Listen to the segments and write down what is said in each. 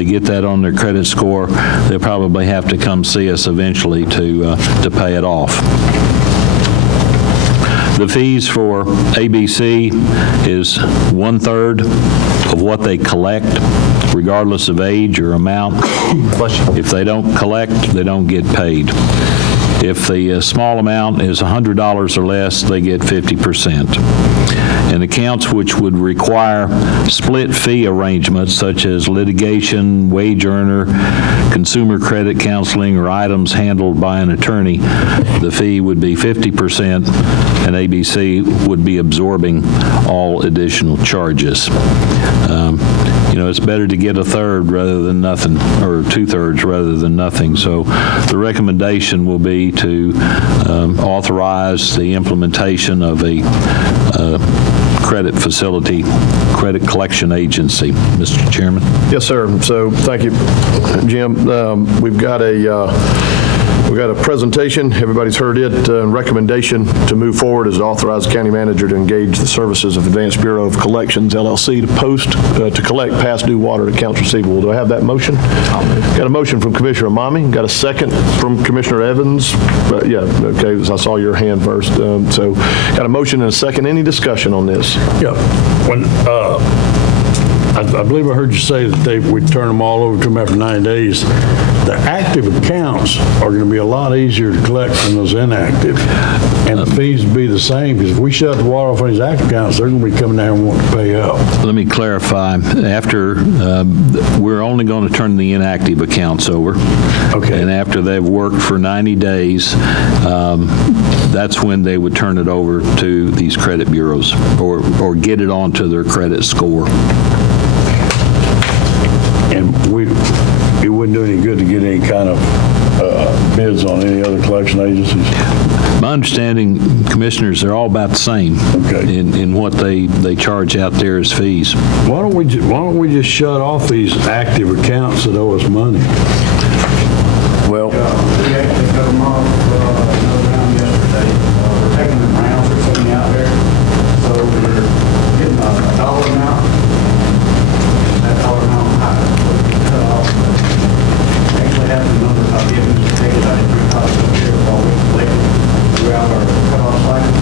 they get that on their credit score, they'll probably have to come see us eventually to pay it off. The fees for ABC is 1/3 of what they collect, regardless of age or amount. If they don't collect, they don't get paid. If the small amount is $100 or less, they get 50%. And accounts which would require split fee arrangements such as litigation, wage earner, consumer credit counseling, or items handled by an attorney, the fee would be 50%, and ABC would be absorbing all additional charges. It's better to get 1/3 rather than nothing, or 2/3 rather than nothing. So the recommendation will be to authorize the implementation of a credit facility, credit collection agency. Mr. Chairman. Yes, sir. So thank you, Jim. We've got a presentation. Everybody's heard it. Recommendation to move forward is to authorize the county manager to engage the services of Advanced Bureau of Collections, LLC, to collect past due water accounts receivable. Do I have that motion? Got a motion from Commissioner Amami. Got a second from Commissioner Evans. Yeah, okay, I saw your hand first. So got a motion and a second. Any discussion on this? Yeah. When I believe I heard you say that we'd turn them all over to them after 90 days. The active accounts are going to be a lot easier to collect than those inactive. And the fees would be the same, because if we shut the water off on these active accounts, they're going to be coming down and wanting to pay up. Let me clarify. We're only going to turn the inactive accounts over. Okay. And after they've worked for 90 days, that's when they would turn it over to these credit bureaus or get it onto their credit score. And it wouldn't do any good to get any kind of bids on any other collection agencies? My understanding, Commissioners, they're all about the same in what they charge out there as fees. Why don't we just shut off these active accounts that owe us money? Well, we actually cut them off another round yesterday. We're taking them rounds, they're sitting out there. So we're getting a dollar amount. That dollar amount high. Cut off. Actually have the numbers I'll be able to take it out of 3,000 here while we collect throughout our cutoff cycle.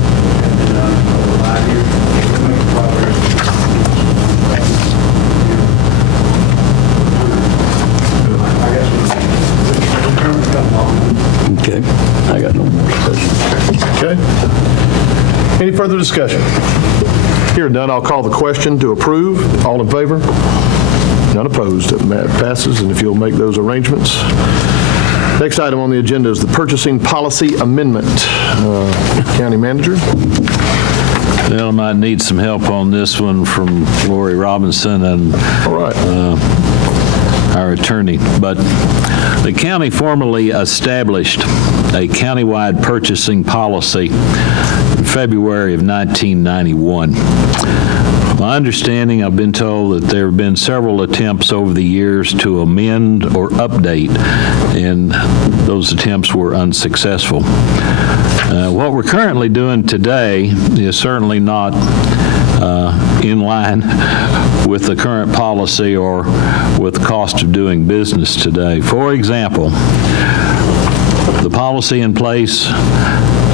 And then over 5 years, we're making progress. I guess Okay. I got no more questions. okay. Any further discussion? Hearing none, I'll call the question to approve. All in favor? None opposed. It passes, and if you'll make those arrangements. Next item on the agenda is the purchasing policy amendment. County Manager. Well, I might need some help on this one from Lori Robinson and All right. our attorney. But the county formally established a countywide purchasing policy in February of 1991. My understanding, I've been told that there have been several attempts over the years to amend or update, and those attempts were unsuccessful. What we're currently doing today is certainly not in line with the current policy or with the cost of doing business today. For example, the policy in place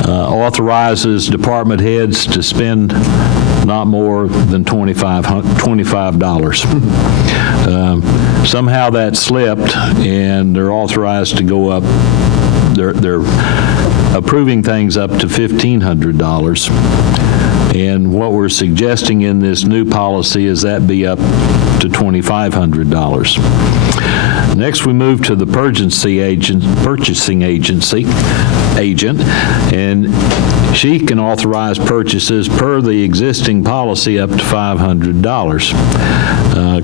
authorizes department heads to spend not more than $25. Somehow that slipped, and they're authorized to go up. They're approving things up to $1,500. And what we're suggesting in this new policy is that be up to $2,500. Next, we move to the purchasing agent, and she can authorize purchases per the existing policy up to $500.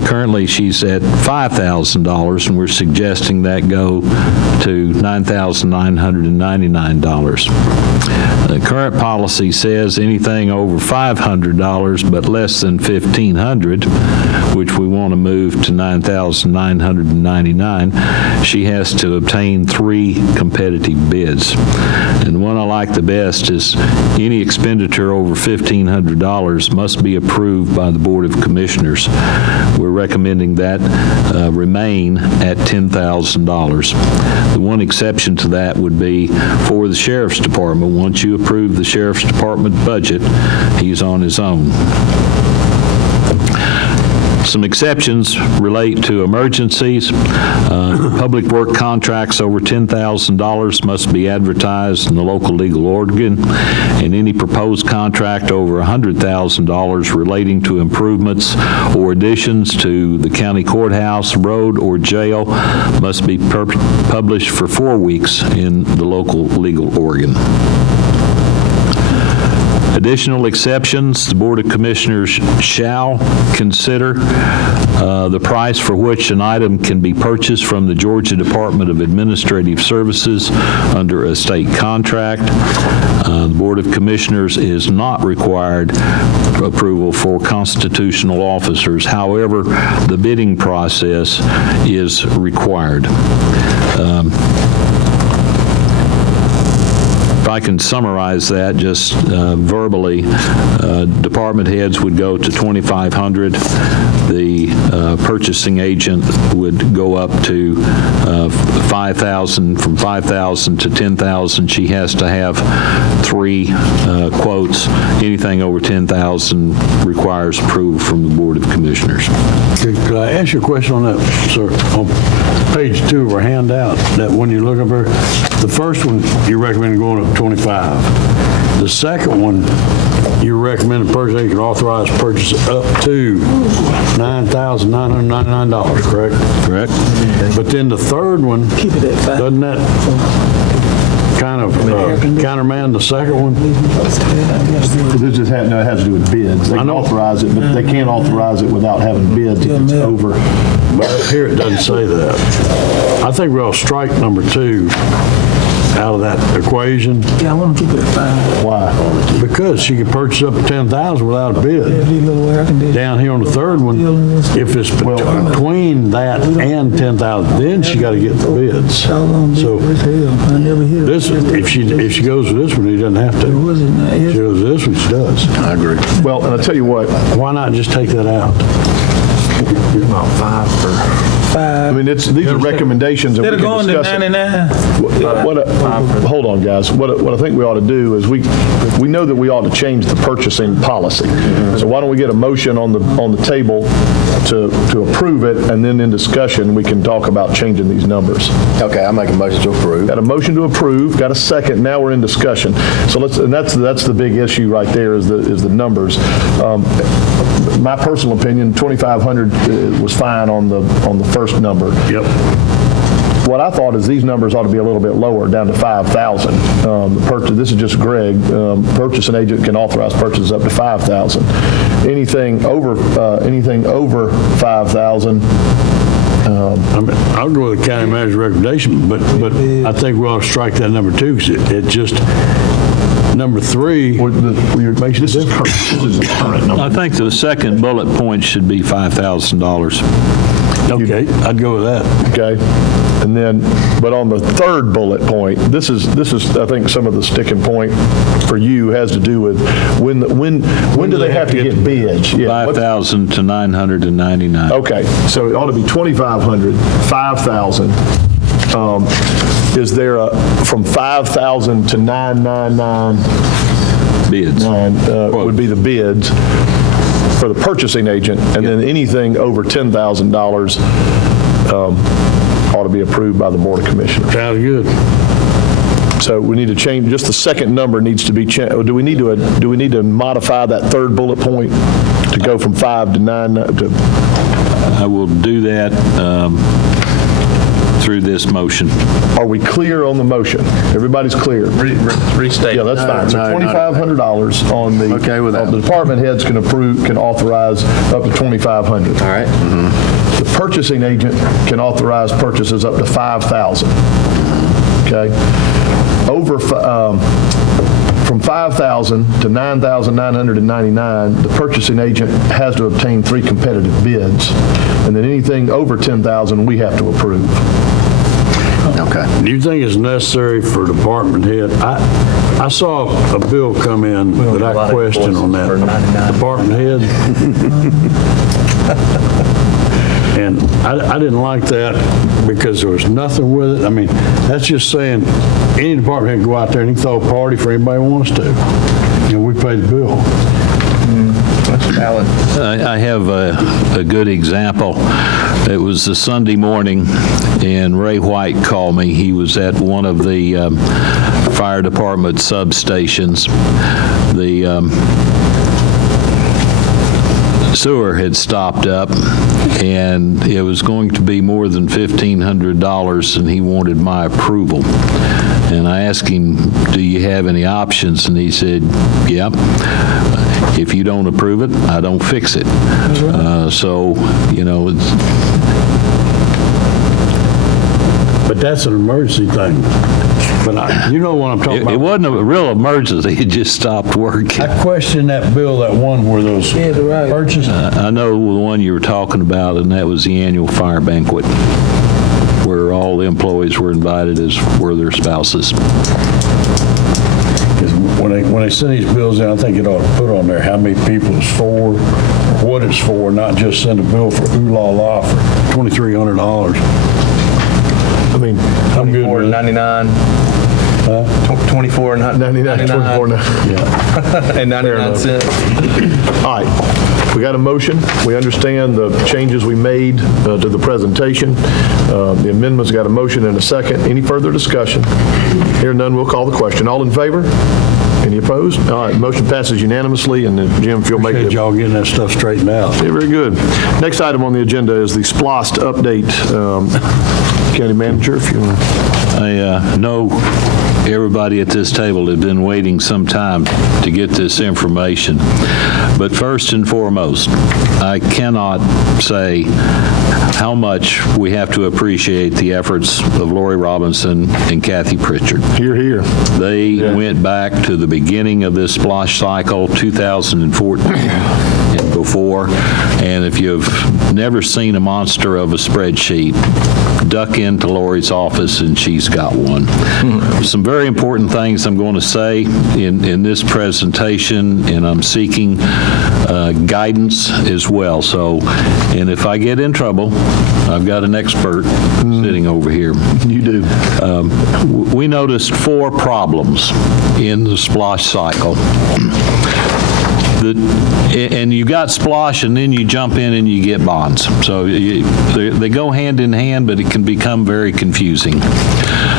Currently, she's at $5,000, and we're suggesting that go to $9,999. The current policy says anything over $500 but less than $1,500, which we want to move to $9,999, she has to obtain 3 competitive bids. And the one I like the best is any expenditure over $1,500 must be approved by the Board of Commissioners. We're recommending that remain at $10,000. The one exception to that would be for the Sheriff's Department. Once you approve the Sheriff's Department budget, he's on his own. Some exceptions relate to emergencies. Public work contracts over $10,000 must be advertised in the local legal organ, and any proposed contract over $100,000 relating to improvements or additions to the county courthouse, road, or jail must be published for 4 weeks in the local legal organ. Additional exceptions, the Board of Commissioners shall consider the price for which an item can be purchased from the Georgia Department of Administrative Services under a state contract. The Board of Commissioners is not required approval for constitutional officers. However, the bidding process is required. If I can summarize that just verbally, department heads would go to $2,500. The purchasing agent would go up to $5,000. From $5,000 to $10,000, she has to have 3 quotes. Anything over $10,000 requires approval from the Board of Commissioners. Could I ask you a question on that, sir? On page 2 of our handout, that when you look up there, the first one, you recommend going up 25. The second one, you recommend the purchase agent authorize purchase up to $9,999, correct? Correct. But then the third one, doesn't that kind of countermand the second one? This just it has to do with bids. They can authorize it, but they can't authorize it without having bids if it's over. But here it doesn't say that. I think we'll strike number 2 out of that equation. Yeah, I want to keep it at 5. Why? Because she can purchase up to $10,000 without a bid. Down here on the third one, if it's between that and $10,000, then she got to get the bids. So this, if she goes with this one, he doesn't have to. If she goes with this one, she does. I agree. Well, and I'll tell you what. Why not just take that out? About 5 for 5. I mean, these are recommendations and we Instead of can going to discuss it. 99. Hold on, guys. What I think we ought to do is we know that we ought to change the purchasing policy. So why don't we get a motion on the table to approve it, and then in discussion we can talk about changing these numbers. Okay, I make a motion to approve. Got a motion to approve, got a second, now we're in discussion. So and that's the big issue right there is the numbers. My personal opinion, 2,500 was fine on the first number. Yep. What I thought is these numbers ought to be a little bit lower, down to 5,000. This is just Greg. Purchasing agent can authorize purchases up to 5,000. Anything over 5,000. I'll go with the county manager's recommendation, but I think we ought to strike that number 2 because it just. Number 3 makes a difference. This is the current number. I think the second bullet point should be $5,000. Okay, I'd go with that. Okay, and then, but on the third bullet point, this is I think some of the sticking point for you has to do with when do they have to get bids? Yeah. 5,000 to 999. Okay, so it ought to be 2,500, 5,000. Is there from 5,000 to 999 Bids. would be the bids for the purchasing agent, and then anything over $10,000 ought to be approved by the Board of Commissioners. Sounds good. So we need to change, just the second number needs to be changed. Do we need to modify that third bullet point to go from 5 to 9? I will do that through this motion. Are we clear on the motion? Everybody's clear? Restate. Yeah, that's fine. So $2,500 on the. Okay with that. The department heads can authorize up to $2,500. All right. The purchasing agent can authorize purchases up to $5,000. Okay? from 5,000 to 9,999, the purchasing agent has to obtain 3 competitive bids. And then anything over 10,000, we have to approve. Okay. Do you think it's necessary for department head? I saw a bill come in that I question on that. Department head. And I didn't like that because there was nothing with it. I mean, that's just saying any department head can go out there and he can throw a party for anybody who wants to. And we pay the bill. That's valid. I have a good example. It was a Sunday morning, and Ray White called me. He was at one of the fire department substations. The sewer had stopped up, and it was going to be more than $1,500, and he wanted my approval. And I asked him, do you have any options? And he said, yep. If you don't approve it, I don't fix it. So, you know, But that's an emergency thing. But you know what I'm talking about. it wasn't a real emergency, it just stopped working. I question that bill, that one where those purchases. I know the one you were talking about, and that was the annual fire banquet, where all the employees were invited, as were their spouses. When they send these bills in, I think it ought to put on there how many people it's for, what it's for, not just send a bill for ooh-la-la for $2,300. I mean, I'm good with it. $24.99. 24 and 99, 24, and 99 cents. All right, we got a motion. We understand the changes we made to the presentation. The amendment's got a motion and a second. Any further discussion? Here none, we'll call the question. All in favor? Any opposed? All right, motion passes unanimously, and then Jim, if you'll make Appreciate it. y'all getting that stuff straightened out. Yeah, very good. Next item on the agenda is the SPLOST update. County Manager, if you want. I know everybody at this table has been waiting some time to get this information, but first and foremost, I cannot say how much we have to appreciate the efforts of Lori Robinson and Kathy Pritchard. Here, here. They went back to the beginning of this splosh cycle, 2014 and before, and if you've never seen a monster of a spreadsheet, duck into Lori's office and she's got one. Some very important things I'm going to say in this presentation, and I'm seeking guidance as well. So, and if I get in trouble, I've got an expert sitting over here. You do. We noticed 4 problems in the splosh cycle. And you got splosh, and then you jump in and you get bonds. So they go hand in hand, but it can become very confusing.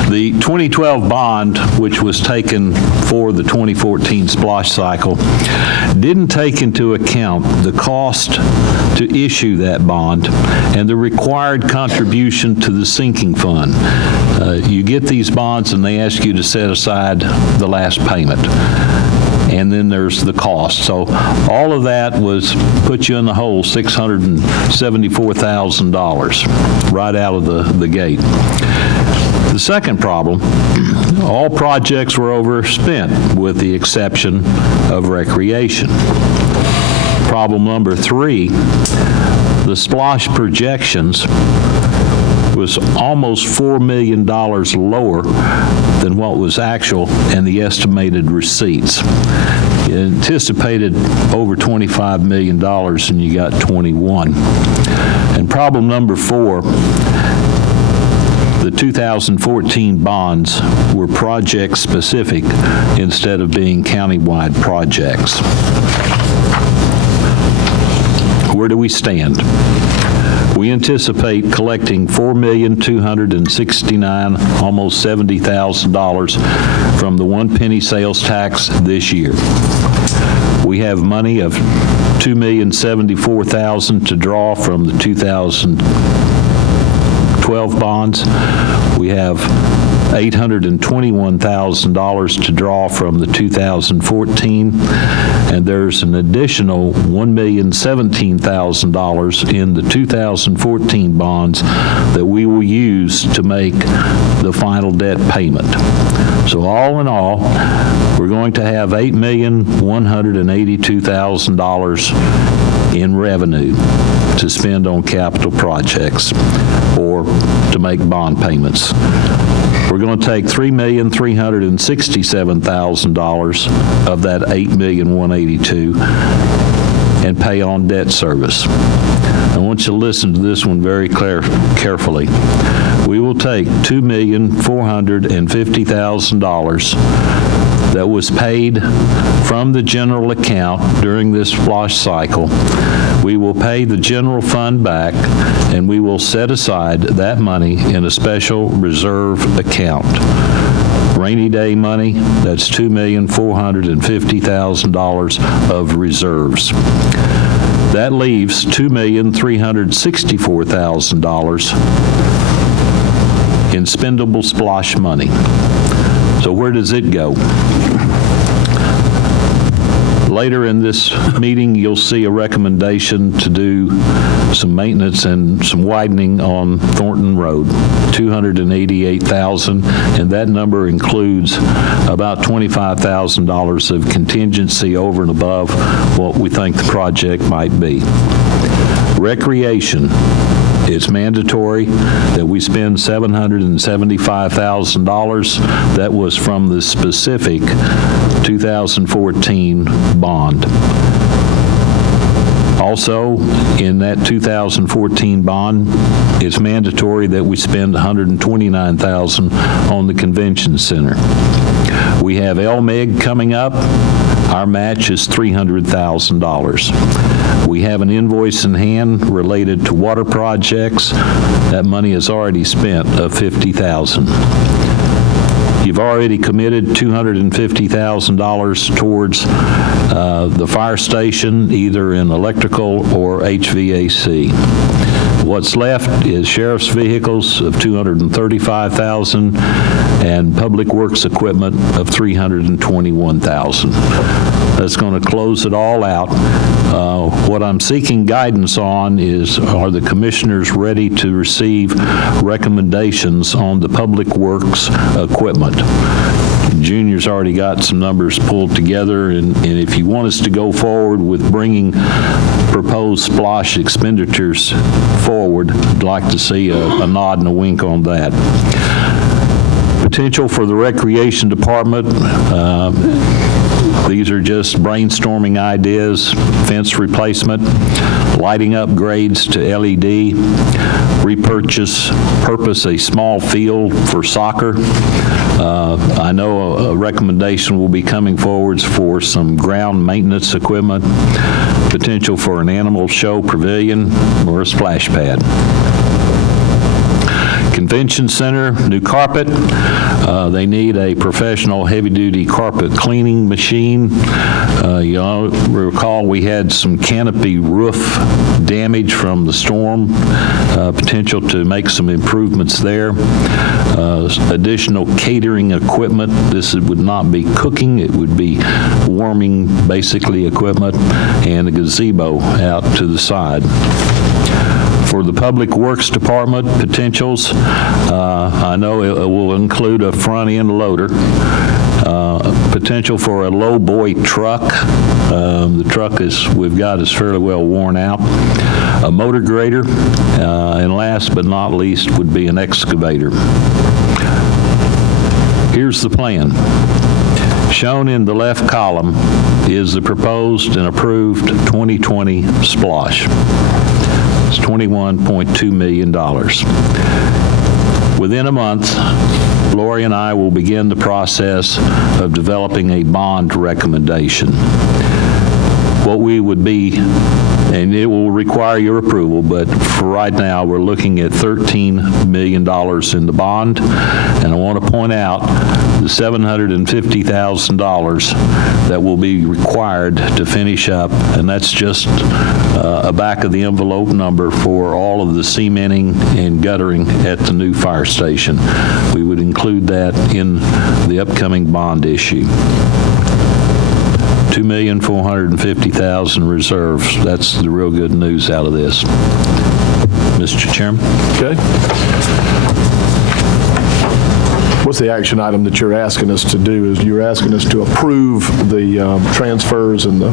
The 2012 bond, which was taken for the 2014 splosh cycle, didn't take into account the cost to issue that bond and the required contribution to the sinking fund. You get these bonds and they ask you to set aside the last payment. And then there's the cost. So all of that was put you in the hole, $674,000 right out of the gate. The second problem, all projects were overspent with the exception of recreation. Problem number 3, the splosh projections was almost $4 million lower than what was actual and the estimated receipts. You anticipated over $25 million and you got 21. And problem number 4, the 2014 bonds were project-specific instead of being countywide projects. Where do we stand? We anticipate collecting $4,269,000, almost $70,000 from the 1 penny sales tax this year. We have money of $2,074,000 to draw from the 2012 bonds. We have $821,000 to draw from the 2014, and there's an additional $1,017,000 in the 2014 bonds that we will use to make the final debt payment. So all in all, we're going to have $8,182,000 in revenue to spend on capital projects or to make bond payments. We're going to take $3,367,000 of that $8,182,000 and pay on debt service. I want you to listen to this one very carefully. We will take $2,450,000 that was paid from the general account during this flush cycle. We will pay the general fund back, and we will set aside that money in a special reserve account. Rainy day money, that's $2,450,000 of reserves. That leaves $2,364,000 in spendable splosh money. So where does it go? Later in this meeting, you'll see a recommendation to do some maintenance and some widening on Thornton Road, $288,000, and that number includes about $25,000 of contingency over and above what we think the project might be. Recreation. It's mandatory that we spend $775,000. That was from the specific 2014 bond. Also, in that 2014 bond, it's mandatory that we spend $129,000 on the convention center. We have LMIG coming up. Our match is $300,000. We have an invoice in hand related to water projects. That money is already spent of $50,000. You've already committed $250,000 towards the fire station, either in electrical or HVAC. What's left is sheriff's vehicles of $235,000 and public works equipment of $321,000. That's going to close it all out. What I'm seeking guidance on is, are the commissioners ready to receive recommendations on the public works equipment? Junior's already got some numbers pulled together, and if you want us to go forward with bringing proposed splosh expenditures forward, I'd like to see a nod and a wink on that. Potential for the recreation department. These are just brainstorming ideas: fence replacement, lighting upgrades to LED, purpose a small field for soccer. I know a recommendation will be coming forwards for some ground maintenance equipment, potential for an animal show pavilion, or a splash pad. Convention Center, new carpet. They need a professional heavy-duty carpet cleaning machine. You'll recall we had some canopy roof damage from the storm, potential to make some improvements there. Additional catering equipment. This would not be cooking, it would be warming, basically, equipment, and a gazebo out to the side. For the Public Works Department, potentials, I know it will include a front-end loader, potential for a low-boy truck. The truck we've got is fairly well worn out. A motor grader, and last but not least would be an excavator. Here's the plan. Shown in the left column is the proposed and approved 2020 splosh. It's $21.2 million. Within a month, Lori and I will begin the process of developing a bond recommendation. What we would be and it will require your approval, but for right now, we're looking at $13 million in the bond. And I want to point out the $750,000 that will be required to finish up, and that's just a back-of-the-envelope number for all of the cementing and guttering at the new fire station. We would include that in the upcoming bond issue. $2,450,000 reserves. That's the real good news out of this. Mr. Chairman? Okay. What's the action item that you're asking us to do? Is you're asking us to approve the transfers and the...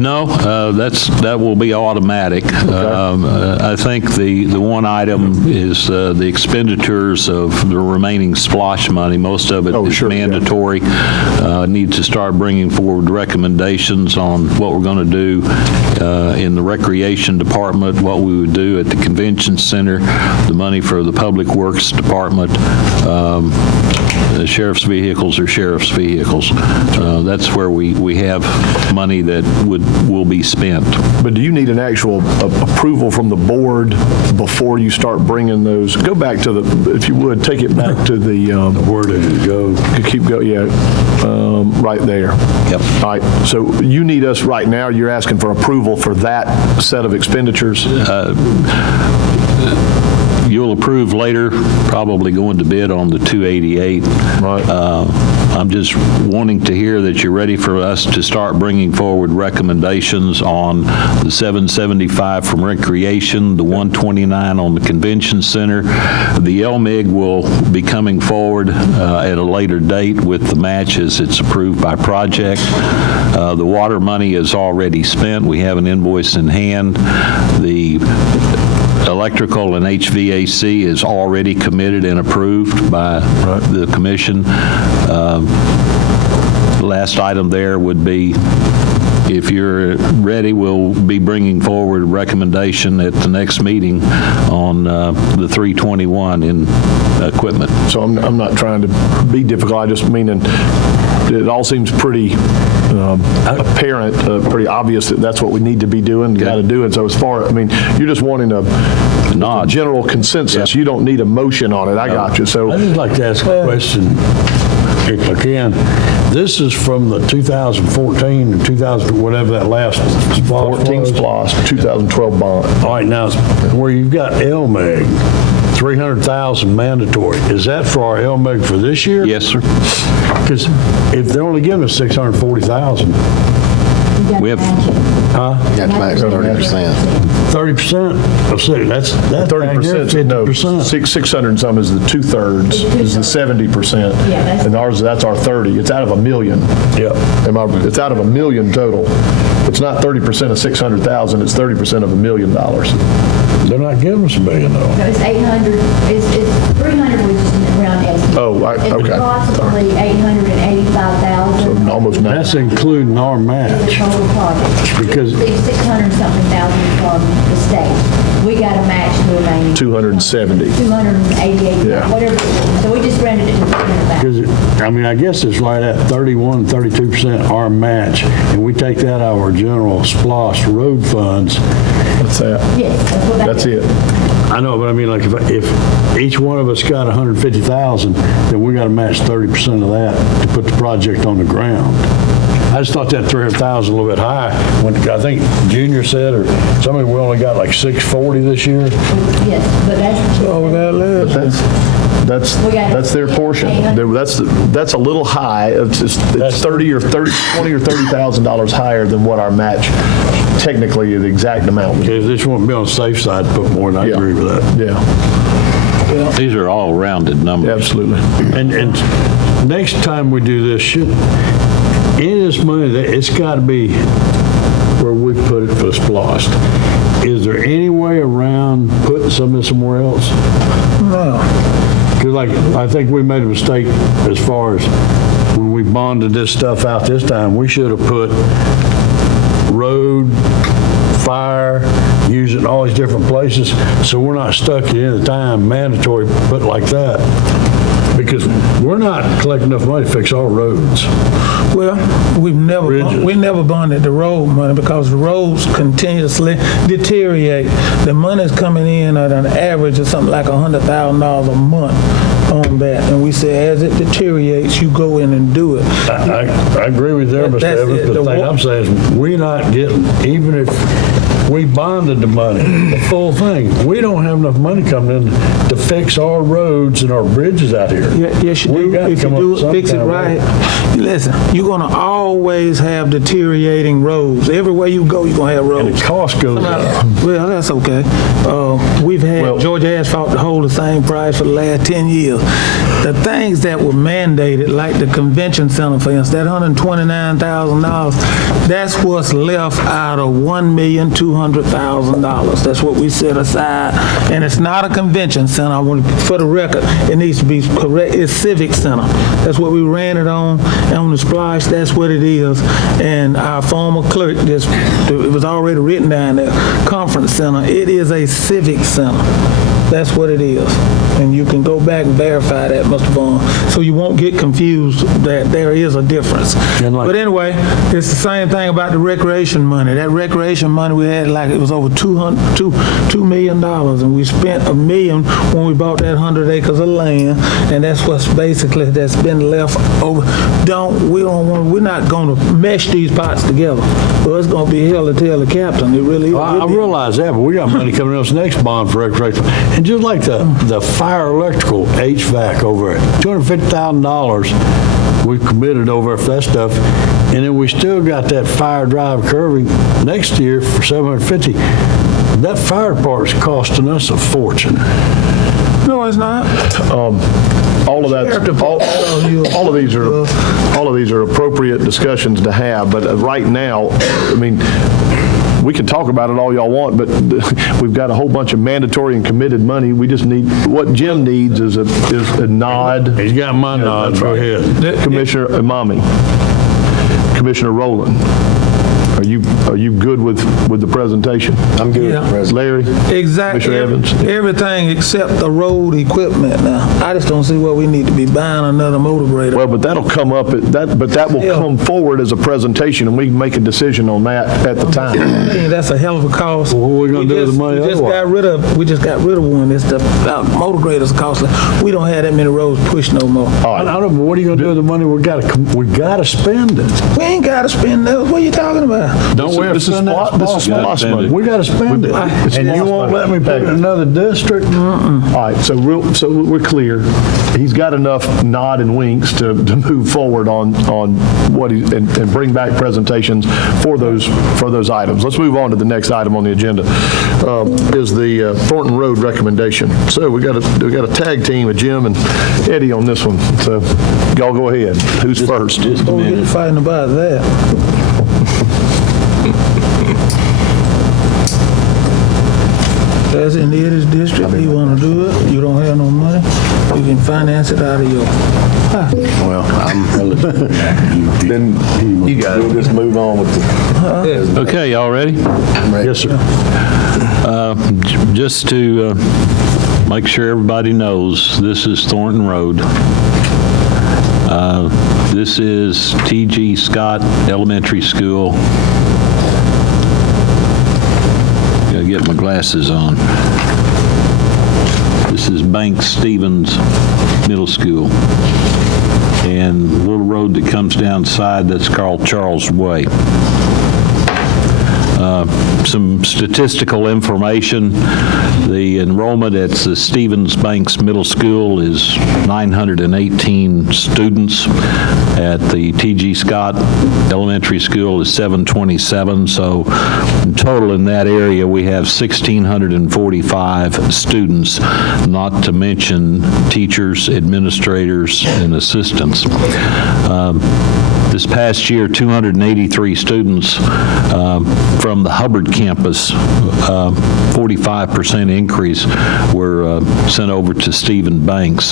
No, that will be automatic. I think the one item is the expenditures of the remaining splosh money. Most of it is mandatory. Need to start bringing forward recommendations on what we're going to do in the recreation department, what we would do at the convention center, the money for the public works department. The sheriff's vehicles are sheriff's vehicles. That's where we have money that will be spent. But do you need an actual approval from the board before you start bringing those? Go back to the, if you would, take it back to the... Where did it go? Keep going, yeah, right there. Yep. All right, so you need us right now, you're asking for approval for that set of expenditures? You'll approve later, probably going to bid on the 288. Right. I'm just wanting to hear that you're ready for us to start bringing forward recommendations on the 775 from recreation, the 129 on the convention center. The LMIG will be coming forward at a later date with the match as it's approved by project. The water money is already spent. We have an invoice in hand. The electrical and HVAC is already committed and approved by the commission. Last item there would be, if you're ready, we'll be bringing forward a recommendation at the next meeting on the 321 in equipment. So I'm not trying to be difficult, I just mean, it all seems pretty apparent, pretty obvious that that's what we need to be doing, got to do it. So as far, I mean, you're just wanting a general consensus. You don't need a motion on it. I got you. So I'd just like to ask a question, if I can. This is from the 2014 and 2000, whatever that last splosh 14 was. splosh, 2012 bond. All right, now, where you've got LMIG, 300,000 mandatory, is that for our LMIG for this year? Yes, sir. Because if they're only giving us 640,000, We have, huh? You have to match 30%. 30% of city, that's 30%, no, 50%. 600 and some is the 2/3, is the 70%. And ours, that's our 30. It's out of $1 million. Yep. It's out of $1 million total. It's not 30% of 600,000, it's 30% of $1 million. They're not giving us $1 million though. No, it's 800, it's 300, which is around estimate. Oh, It's okay. approximately 885,000. Almost 9. That's including our The match. total project. Because- It's 600-something thousand from the state. We got a match the remaining. 270. 288, Yeah. whatever. So we just rented it to the back. Because, I mean, I guess it's right at 31, 32% our match, and we take that out of our general splosh road funds. What's that? Yes, that's what that That's is. it. I know, but I mean, like, if each one of us got 150,000, then we got to match 30% of that to put the project on the ground. I just thought that 300,000 a little bit high. When I think Junior said, or somebody, we only got like 640 this year. Yes, but that's. That's their portion. That's a little high. It's 20 or $30,000 higher than what our match technically the exact amount would be. Because they just want to be on the safe side to put more, and I Yeah. agree with that. Yeah, these are all rounded numbers. absolutely. And next time we do this, any of this money, it's got to be where we put it for splost. Is there any way around putting some of it somewhere else? No. Because like, I think we made a mistake as far as when we bonded this stuff out this time, we should have put road fire, use it in all these different places, so we're not stuck at the end of the time mandatory put like that. Because we're not collecting enough money to fix all roads. Well, we never bonded the road money because the roads continuously deteriorate. The money's coming in at an average of something like $100,000 a month on that. And we say, as it deteriorates, you go in and do it. I agree with you there, Mr. That's Evans, it. but the thing I'm saying is, we're not getting, even if we bonded the money, the full thing, we don't have enough money coming in to fix our roads and our bridges out here. Yes, you We do. got to If you come up do with it, fix it some kind of right. Listen, you're gonna always have deteriorating roads. Everywhere you go, you're gonna have roads. And the cost goes up. Well, that's okay. We've had Georgia Asphalt to hold the same price for the last 10 years. The things that were mandated, like the convention center, for instance, that $129,000, that's what's left out of $1,200,000. That's what we set aside. And it's not a convention center. I want to, for the record, it needs to be correct. It's Civic Center. That's what we ran it on the splash. That's what it is. And our former clerk, it was already written down there, Conference Center. It is a civic center. That's what it is. And you can go back and verify that, Mr. Vaughn. So you won't get confused that there is a difference. But anyway, it's the same thing about the recreation money. That recreation money we had, like it was over $2 million. And we spent $1 million when we bought that 100 acres of land. And that's what's basically, that's been left over. We're not going to mesh these pots together. Well, it's going to be hell to tell the captain. It really is. I realize that, but we got money coming up next bond for recreation. And just like the fire electrical HVAC over at $250,000, we committed over for that stuff. And then we still got that fire drive curving next year for $750. That fire department's costing us a fortune. No, it's not. All of these are appropriate discussions to have, but right now, I mean, we can talk about it all y'all want, but we've got a whole bunch of mandatory and committed money. We just need, what Jim needs is a nod. He's got my nod. Go ahead. Commissioner Imami, Commissioner Rowland, are you good with the presentation? I'm good, Yeah. President. Larry? Exactly. Commissioner Evans? Everything except the road equipment now. I just don't see where we need to be buying another motor grader. Well, but that'll come up, but that will come forward as a presentation, and we can make a decision on that at the time. That's a hell of a cost. Well, what are we gonna do with the money We just otherwise? got rid of one. It's the motor graders costly. We don't have that many roads pushed no more. I don't know, but what are you gonna do with the money? We gotta spend it. We ain't got to spend those. What are you talking about? Don't we have to spend that? This is SPOS money. We gotta spend it. It's And you SPOS won't let money. me put it in another district? All right, so we're clear. He's got enough nod and winks to move forward on what and bring back presentations for those items. Let's move on to the next item on the agenda. Is the Thornton Road recommendation. So we got a tag team of Jim and Eddie on this one. So y'all go ahead. Who's first? Just a We're minute. getting fighting about that. That's in Eddie's district. You want to do it? You don't have no money? You can finance it out of your. Well, then you got it. We'll just move on with the. Okay, y'all ready? Yes, sir. Just to make sure everybody knows, this is Thornton Road. This is T.G. Scott Elementary School. Gotta get my glasses on. This is Banks Stevens Middle School. And the little road that comes down side, that's called Charles Way. Some statistical information. The enrollment at the Stevens Banks Middle School is 918 students. At the T.G. Scott Elementary School is 727. So in total in that area, we have 1,645 students, not to mention teachers, administrators, and assistants. This past year, 283 students from the Hubbard campus, 45% increase, were sent over to Stephen Banks.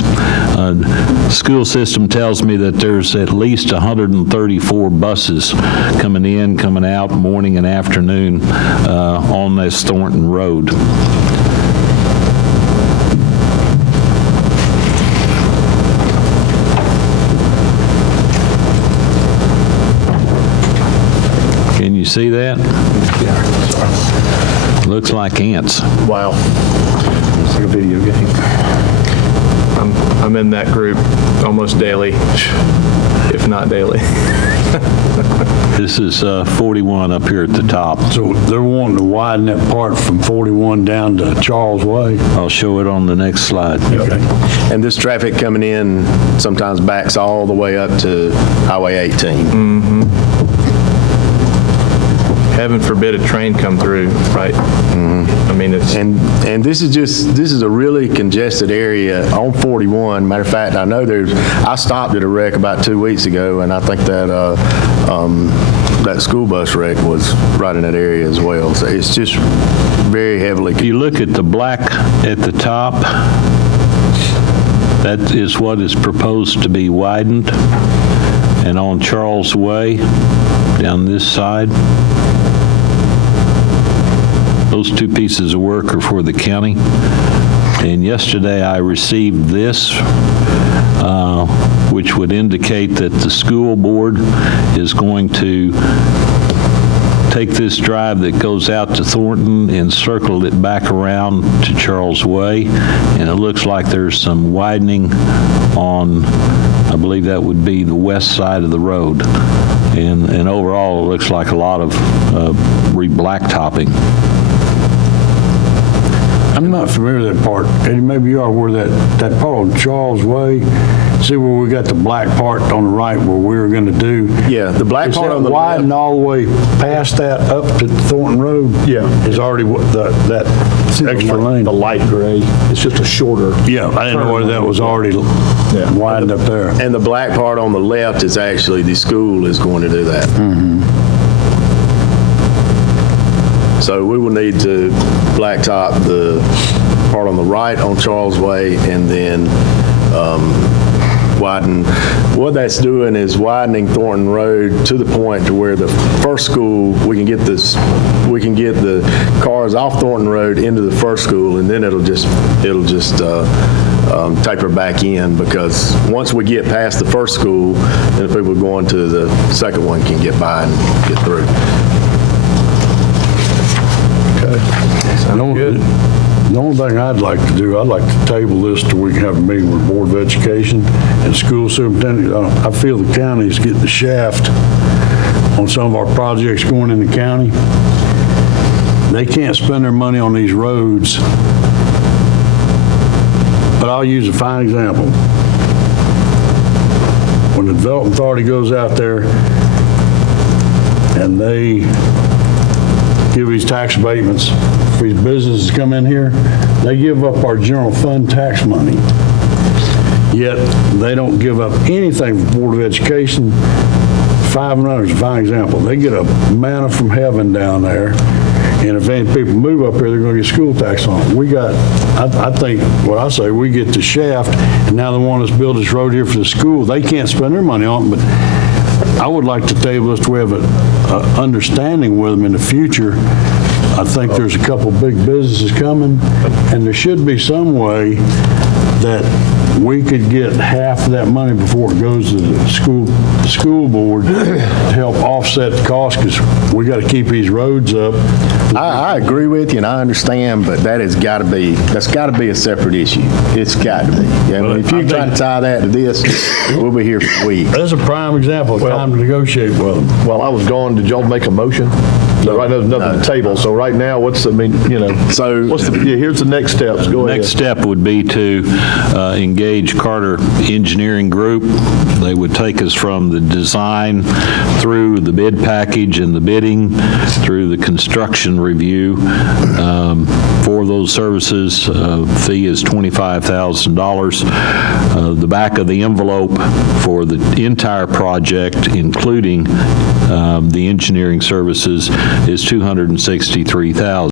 School system tells me that there's at least 134 buses coming in, coming out, morning and afternoon on this Thornton Road. Can you see that? Looks like ants. Wow. It's like a video game. I'm in that group almost daily, if not daily. This is 41 up here at the top. So they're wanting to widen that part from 41 down to Charles Way. I'll show it on the next slide. And this traffic coming in sometimes backs all the way up to Highway 18. Heaven forbid a train come through, right? I mean, it's, And this is a really congested area on 41. Matter of fact, I know I stopped at a wreck about 2 weeks ago, and I think that that school bus wreck was right in that area as well. So it's just very heavily. If you look at the black at the top, that is what is proposed to be widened. And on Charles Way, down this side, those two pieces of work are for the county. And yesterday I received this, which would indicate that the school board is going to take this drive that goes out to Thornton and circle it back around to Charles Way. And it looks like there's some widening on, I believe that would be the west side of the road. And overall, it looks like a lot of re-blacktopping. I'm not familiar with that part. Eddie, maybe you are, where that part on Charles Way, see where we got the black part on the right where we were going to do. Yeah, the black Is part that on the widened left. all the way past that up to Thornton Road? Yeah. Is already that extra lane. The light gray, it's just a shorter. Yeah, I didn't know whether that was already widened up there. And the black part on the left is actually, the school is going to do that. So we will need to blacktop the part on the right on Charles Way and then widen. What that's doing is widening Thornton Road to the point to where the first school, we can get the cars off Thornton Road into the first school, and then it'll just taper back in, because once we get past the first school, then the people going to the second one can get by and get through. The only thing I'd like to do, I'd like to table this till we can have a meeting with the Board of Education and school superintendent. I feel the county is getting the shaft on some of our projects going in the county. They can't spend their money on these roads. But I'll use a fine example. When the Development Authority goes out there and they give these tax abatements for these businesses to come in here, they give up our general fund tax money. Yet they don't give up anything for Board of Education. 500 is a fine example. They get a manna from heaven down there, and if any people move up here, they're going to get school tax on it. We got, I think, what I say, we get the shaft, and now they want us to build this road here for the school. They can't spend their money on it, but I would like to table this to have an understanding with them in the future. I think there's a couple big businesses coming, and there should be some way that we could get half of that money before it goes to the school board to help offset the cost, because we got to keep these roads up. I agree with you, and I understand, but that's got to be a separate issue. It's got to be. I mean, if you try to tie that to this, we'll be here for weeks. That's a prime example of time to negotiate with them. While I was gone, did y'all make a motion? So right now, there's nothing to table. So right now, here's the next steps. Go ahead. Next step would be to engage Carter Engineering Group. They would take us from the design through the bid package and the bidding, through the construction review. For those services, fee is $25,000. The back of the envelope for the entire project, including the engineering services, is $263,000.